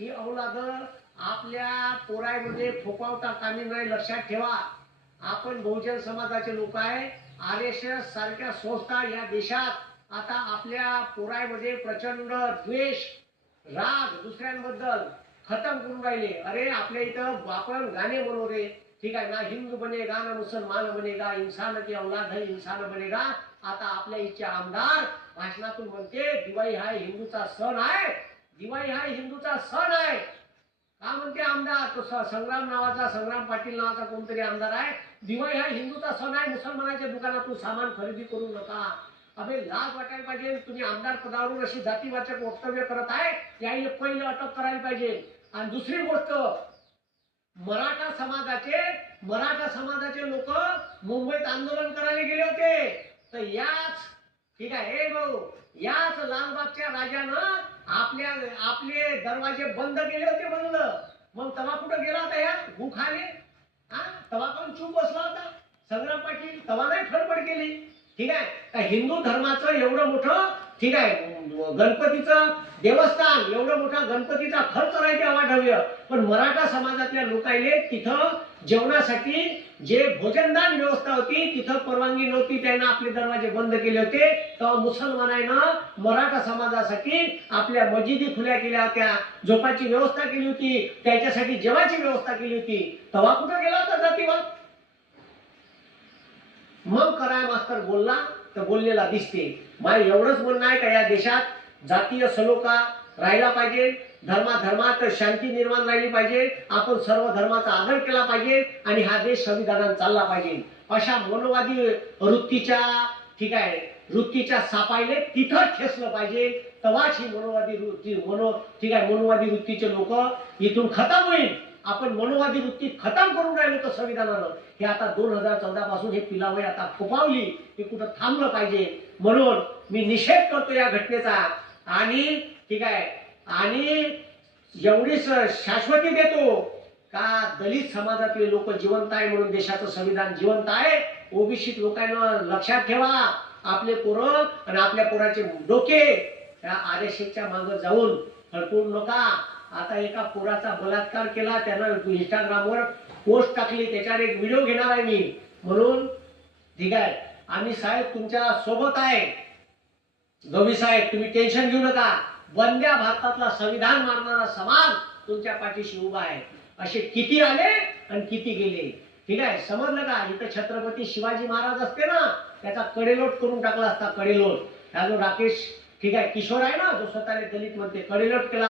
ही अवलाद आपल्या पोरामध्ये फोकावता कामी नाही, लक्षात ठेवा. आपण बहुजन समाजाचे लोक आहे. RSS सारख्या संस्था या देशात आता आपल्या पोरामध्ये प्रचंड द्वेष, राग दुसऱ्यांबद्दल खतम करून राहिले. अरे आपल्या इथं आपण गाणे बनवले, ठीक आहे ना, हिंदू बनेगा ना मुसलमान बनेगा, इंसान की औलाद है इंसान बनेगा. आता आपल्या इथचे आमदार भाषणातून म्हणते दिवाळी हा हिंदूचा सण आहे, दिवाळी हा हिंदूचा सण आहे. का म्हणते आमदार? तो संग्राम नावाचा, संग्राम पाटील नावाचा कोणतरी आमदार आहे. दिवाळी हा हिंदूचा सण आहे, मुसलमानाच्या दुकानातून सामान खरेदी करू नका. अबे लाज वाटायला पाहिजे. तुम्ही आमदार पदावरून अशी जातीवाचक वक्तव्य करत आहे, याला पहिले अटक करायला पाहिजे. आणि दुसरी गोष्ट, मराठा समाजाचे लोक मुंबईत आंदोलन करायला गेले होते. तर याच, ठीक आहे, हे भाऊ, याच लालबागच्या राजानं आपले दरवाजे बंद केले होते म्हणलं. मग तवा कुठं गेला होता या गुखाने? तवा पण चूप बसला होता संग्राम पाटील, तवा नाही फडफड केली. ठीक आहे, का हिंदू धर्माचं एवढं मोठं, ठीक आहे, गणपतीचं देवस्थान, एवढं मोठा गणपतीचा खर्च राहते अवाढव्य, पण मराठा समाजातल्या लोकांनी तिथं जेवणासाठी जे भोजनदान व्यवस्था होती तिथं परवानगी नव्हती. त्यांना आपले दरवाजे बंद केले होते. तेव्हा मुसलमानांना मराठा समाजासाठी आपल्या मस्जिदी खुल्या केल्या होत्या, झोपाची व्यवस्था केली होती, त्याच्यासाठी जेवायची व्यवस्था केली होती. तेव्हा कुठं गेला होता जातीवाद? मग कराय मास्तर बोलला तर बोललेला दिसते. मला एवढंच म्हणणं आहे का या देशात जातीय सलोखा राहिला पाहिजे, धर्मात शांती निर्माण राहिली पाहिजे, आपण सर्व धर्माचा आदर केला पाहिजे आणि हा देश संविधानाने चालला पाहिजे. अशा मनोवादी वृत्तीच्या, ठीक आहे, वृत्तीच्या सापायले तिथं खेचलं पाहिजे. तेव्हाच ही मनोवादी वृत्ती, ठीक आहे, मनोवादी वृत्तीचे लोक इथून खतम होईल. आपण मनोवादी वृत्ती खतम करून राहिलो तर संविधानानं हे आता 2014 पासून हे पिलावय आता फोपावली, हे कुठं थांबलं पाहिजे. म्हणून मी निषेध करतो या घटनेचा. आणि ठीक आहे, आणि एवढी शाश्वती देतो का दलित समाजातले लोक जिवंत आहे म्हणून देशाचं संविधान जिवंत आहे. ओबीसी लोकांना लक्षात ठेवा, आपले पोरं आणि आपल्या पोराचे डोके त्या RSSच्या मागे जाऊन हडकून नका. आता एका पोराचा बलात्कार केला, त्यानं इंस्टाग्रामवर पोस्ट टाकली, त्याच्यावर एक व्हिडिओ घेणार आहे मी. म्हणून ठीक आहे, आम्ही साहेब तुमच्या सोबत आहे. गवी साहेब तुम्ही टेन्शन घेऊ नका. वंद्या भारतातला संविधान मानणारा समाज तुमच्या पाठीशी उभा आहे. असे किती आले आणि किती गेले, ठीक आहे, समजलं का? इथं छत्रपती शिवाजी महाराज असते ना, त्याचा कडेलोट करून टाकला असता, कडेलोट. हा जो राकेश, ठीक आहे, किशोर आहे ना, जो स्वतःला दलित म्हणते, कडेलोट केला.